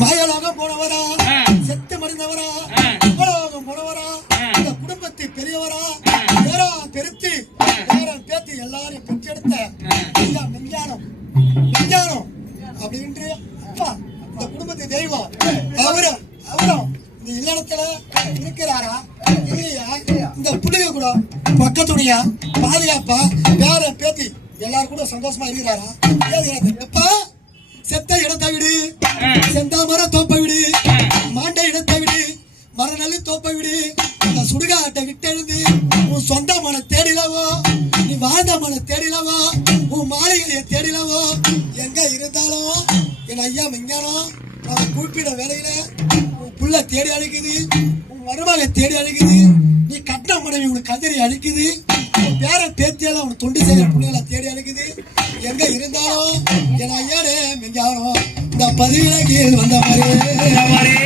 மாயலோகம் போனவரா, செத்து மடிந்தவரா, உலகம் போனவரா, இந்த குடும்பத்தை பெரியவரா, பேரா பெருத்து பேரன் பேத்து எல்லாரையும் பெற்றெடுத்த ஐயா மெஞ்ஞானம் அப்படின்று அப்பா இந்த குடும்பத்தை தெய்வம் அவரும் இந்த இல்லத்துல இருக்கிறாரா இல்லையா? இந்த பிள்ளைங்க கூட பக்கத்துடைய பாதுகாப்பா பேர பேத்தி எல்லாரும் கூட சந்தோஷமா இருக்கிறாரா? எப்பா செத்த இடத்தை விடு, செந்தா மர தோப்பை விடு, மாண்டை இடத்தை விடு, மரநலி தோப்பை விடு, அந்த சுடுகாட்டை விட்டெழுந்து உன் சொந்த மன தேடிலவோ, நீ வாழ்ந்த மன தேடிலவோ, உன் மாளிகையை தேடிலவோ, எங்க இருந்தாலும் என் ஐயா மெஞ்ஞானம் அவன் கூப்பிட வேலையில உன் புள்ள தேடி அழைக்குது, உன் மருமக தேடி அழைக்குது, நீ கட்டின மனைவி உனக்கு கதிரி அழைக்குது, உன் பேர பேத்தியால உன் தொண்டு செய்கிற புள்ளைகளை தேடி அழைக்குது. எங்க இருந்தாலும் என் ஐயானே மெஞ்ஞானம் இந்த பதிவில கீழ் வந்த மாதிரி